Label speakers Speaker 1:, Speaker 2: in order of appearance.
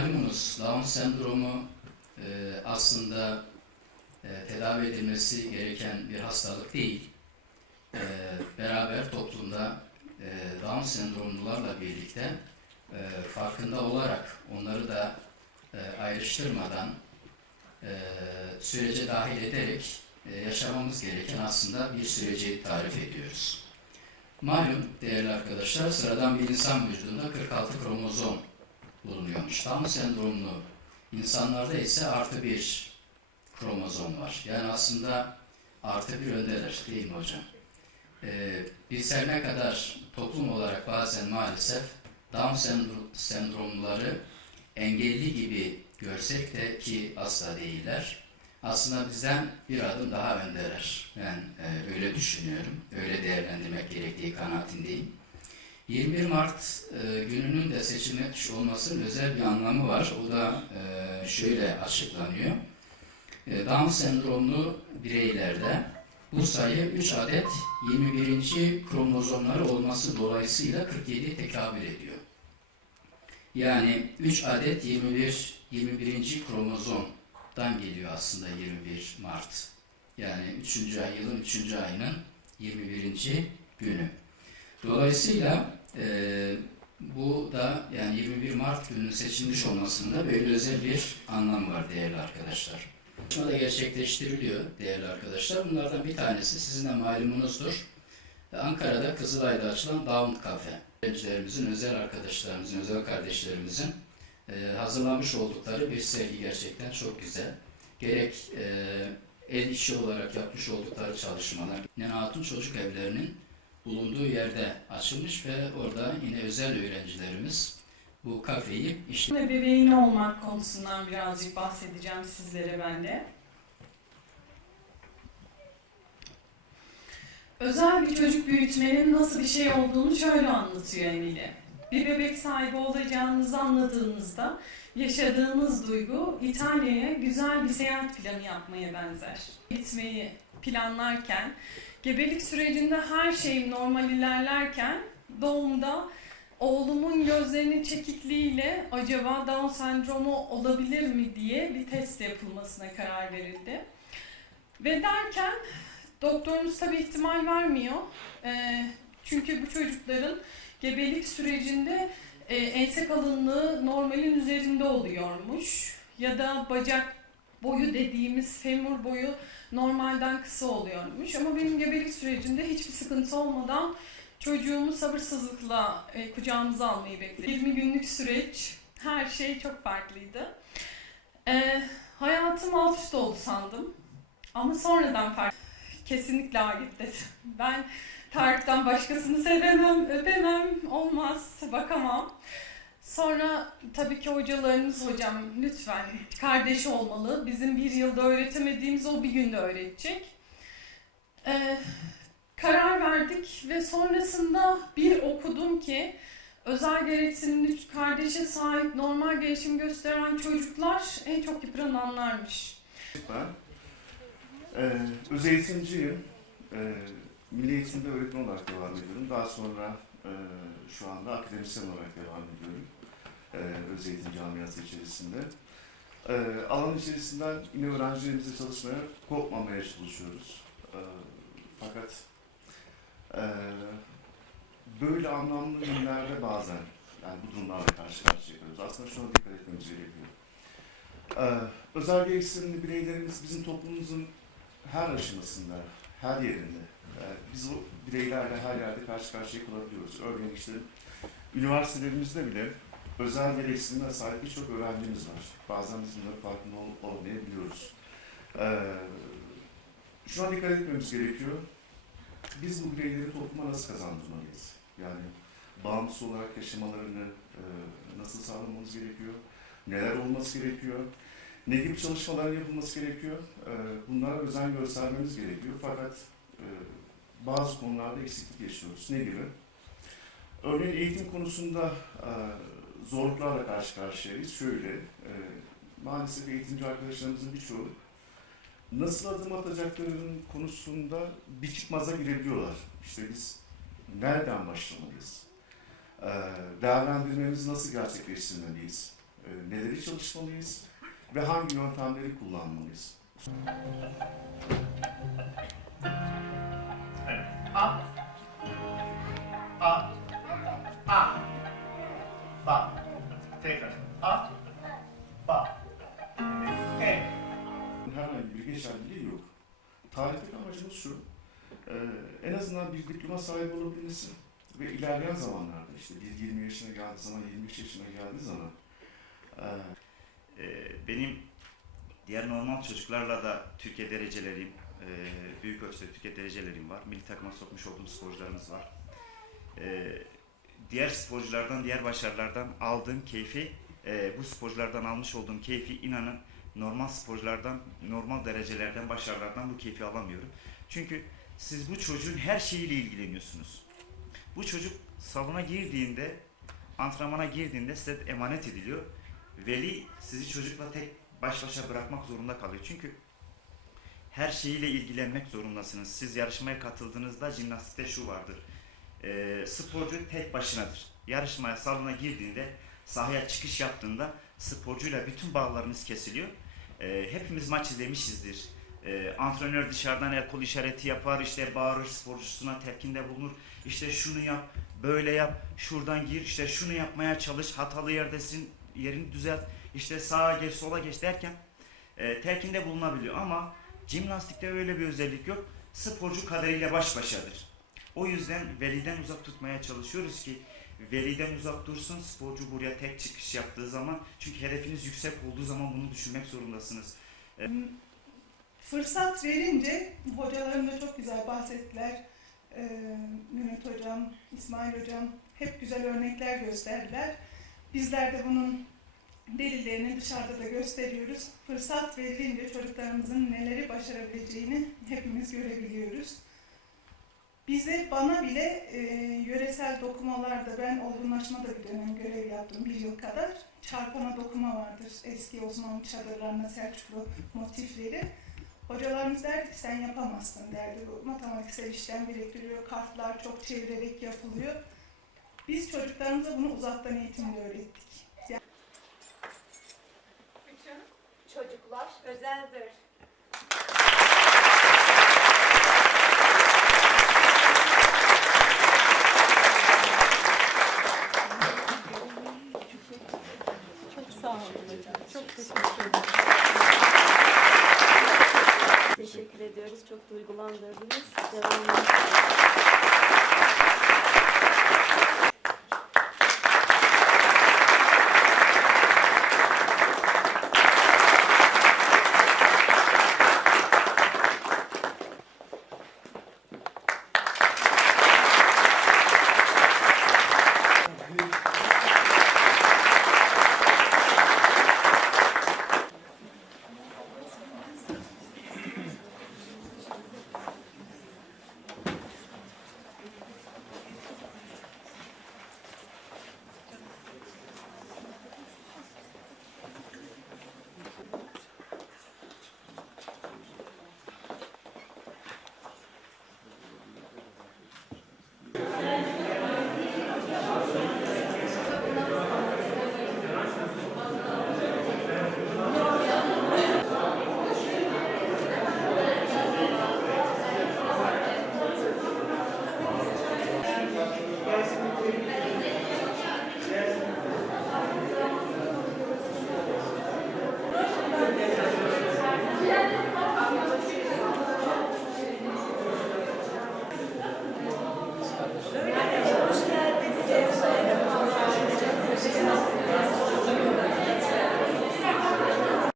Speaker 1: Malumunuz Down sendromu e, aslında e, tedavi edilmesi gereken bir hastalık değil. E, beraber toplumda e, Down sendromlularla birlikte e, farkında olarak onları da e, ayrıştırmadan e, sürece dahil ederek e, yaşamamız gereken aslında bir süreci tarif ediyoruz. Malum değerli arkadaşlar sıradan bir insan vücudunda 46 kromozom bulunuyormuş. Down sendromlu insanlarda ise artı bir kromozom var. Yani aslında artı bir öndeler değil mi hocam? Ee, biz ne kadar toplum olarak bazen maalesef Down sendro- sendromluları engelli gibi görsek de ki asla değiller. Aslında bizden bir adım daha öndeler. Ben e, öyle düşünüyorum. Öyle değerlendirmek gerektiği kanaatindeyim. 21 Mart e, gününün de seçilmiş olmasının özel bir anlamı var. O da e, şöyle açıklanıyor. E, Down sendromlu bireylerde bu sayı 3 adet 21. kromozomları olması dolayısıyla 47 tekabül ediyor. Yani 3 adet 21 21. kromozomdan geliyor aslında 21 Mart. Yani 3. ay yılın 3. ayının 21. günü. Dolayısıyla e, bu da yani 21 Mart gününün seçilmiş olmasında böyle özel bir anlam var değerli arkadaşlar. Çalışma da gerçekleştiriliyor değerli arkadaşlar. Bunlardan bir tanesi sizin de malumunuzdur. Ankara'da Kızılay'da açılan Down Cafe. Öğrencilerimizin, özel arkadaşlarımızın, özel kardeşlerimizin e, hazırlamış oldukları bir sergi gerçekten çok güzel. Gerek e, el işi olarak yapmış oldukları çalışmalar, Nene Hatun Çocuk Evlerinin bulunduğu yerde açılmış ve orada yine özel öğrencilerimiz bu kafeyi iş
Speaker 2: Ve bebeğin olmak konusundan birazcık bahsedeceğim sizlere ben de. Özel bir çocuk büyütmenin nasıl bir şey olduğunu şöyle anlatıyor Emily. Bir bebek sahibi olacağınızı anladığınızda yaşadığınız duygu İtalya'ya güzel bir seyahat planı yapmaya benzer. Gitmeyi planlarken, gebelik sürecinde her şey normal ilerlerken doğumda oğlumun gözlerinin çekikliğiyle acaba Down sendromu olabilir mi diye bir test yapılmasına karar verildi. Ve derken doktorumuz tabi ihtimal vermiyor. Ee, çünkü bu çocukların gebelik sürecinde e, ense kalınlığı normalin üzerinde oluyormuş. Ya da bacak boyu dediğimiz femur boyu normalden kısa oluyormuş. Ama benim gebelik sürecinde hiçbir sıkıntı olmadan Çocuğumu sabırsızlıkla e, kucağımıza almayı bekledim. 20 günlük süreç, her şey çok farklıydı. E, hayatım alt üst oldu sandım. Ama sonradan fark Kesinlikle ait dedim. Ben Tarık'tan başkasını sevemem, öpemem, olmaz, bakamam. Sonra tabii ki hocalarınız hocam lütfen kardeş olmalı. Bizim bir yılda öğretemediğimiz o bir günde öğretecek. Ee, karar verdik ve sonrasında bir okudum ki özel gereksinimli kardeşe sahip normal gelişim gösteren çocuklar en çok yıprananlarmış.
Speaker 3: Ben e, öz eğitimciyim. E, Milli Eğitim'de öğretmen olarak devam ediyorum. Daha sonra e, şu anda akademisyen olarak devam ediyorum. E, öz eğitim camiası içerisinde. E, alan içerisinden yine öğrencilerimizle çalışmaya, kopmamaya çalışıyoruz. E, fakat e, böyle anlamlı günlerde bazen yani bu durumlarla karşı karşıya kalıyoruz. Aslında şuna dikkat etmemiz gerekiyor. Ee, özel gereksinimli bireylerimiz bizim toplumumuzun her aşamasında, her yerinde. e, biz o bireylerle her yerde karşı karşıya kalabiliyoruz. Örneğin işte üniversitelerimizde bile özel gereksinime sahip birçok öğrencimiz var. Bazen biz bunların farkında ol- olmayabiliyoruz. Ee, şuna dikkat etmemiz gerekiyor. Biz bu bireyleri topluma nasıl kazandırmalıyız? Yani bağımsız olarak yaşamalarını e, nasıl sağlamamız gerekiyor? Neler olması gerekiyor? Ne gibi çalışmalar yapılması gerekiyor? Ee, Bunlara özen göstermemiz gerekiyor. Fakat e, bazı konularda eksiklik yaşıyoruz. Ne gibi? Örneğin eğitim konusunda e, zorluklarla karşı karşıyayız. Şöyle, e, maalesef eğitimci arkadaşlarımızın birçoğu nasıl adım atacaklarının konusunda bir çıkmaza girebiliyorlar. İşte biz nereden başlamalıyız? Ee, Değerlendirmemizi nasıl gerçekleştirmeliyiz? E, neleri çalışmalıyız ve hangi yöntemleri kullanmalıyız? Diploma sahibi olabilmesi ve ilerleyen zamanlarda işte bir 20 yaşına geldiği zaman, 23 yaşına geldiği zaman e,
Speaker 4: Ee, benim diğer normal çocuklarla da Türkiye derecelerim, e, büyük ölçüde Türkiye derecelerim var. Milli takıma sokmuş olduğum sporcularımız var. Ee, diğer sporculardan, diğer başarılardan aldığım keyfi, e, bu sporculardan almış olduğum keyfi inanın normal sporculardan, normal derecelerden, başarılardan bu keyfi alamıyorum. Çünkü siz bu çocuğun her şeyiyle ilgileniyorsunuz. Bu çocuk salona girdiğinde, antrenmana girdiğinde size emanet ediliyor veli sizi çocukla tek baş başa bırakmak zorunda kalıyor. Çünkü her şeyiyle ilgilenmek zorundasınız. Siz yarışmaya katıldığınızda jimnastikte şu vardır. Ee, sporcu tek başınadır. Yarışmaya salona girdiğinde, sahaya çıkış yaptığında sporcuyla bütün bağlarınız kesiliyor. Ee, hepimiz maç izlemişizdir. Ee, antrenör dışarıdan el kol işareti yapar, işte bağırır sporcusuna tepkinde bulunur. İşte şunu yap, böyle yap, şuradan gir, işte şunu yapmaya çalış, hatalı yerdesin, yerini düzelt, işte sağa geç, sola geç derken e, telkinde bulunabiliyor. Ama jimnastikte öyle bir özellik yok. Sporcu kaderiyle baş başadır. O yüzden veliden uzak tutmaya çalışıyoruz ki veliden uzak dursun, sporcu buraya tek çıkış yaptığı zaman çünkü hedefiniz yüksek olduğu zaman bunu düşünmek zorundasınız.
Speaker 5: Fırsat verince hocalarım da çok güzel bahsettiler. Ee, Mehmet Hocam, İsmail Hocam hep güzel örnekler gösterdiler. Bizler de bunun delillerini dışarıda da gösteriyoruz. Fırsat verilince çocuklarımızın neleri başarabileceğini hepimiz görebiliyoruz. Bize, bana bile e, yöresel dokumalarda, ben olgunlaşmada bir dönem görev yaptım, bir yıl kadar. Çarpana dokuma vardır, eski Osmanlı çadırlarına Selçuklu motifleri. Hocalarımız derdi ki sen yapamazsın derdi. Bu matematiksel işlem gerektiriyor, kartlar çok çevirerek yapılıyor. Biz çocuklarımıza bunu uzaktan eğitimde öğrettik.
Speaker 6: Çocuklar özeldir.
Speaker 2: Çok sağ olun hocam. Çok teşekkür ederim.
Speaker 6: Teşekkür ediyoruz. Çok duygulandırdınız. Devamlı.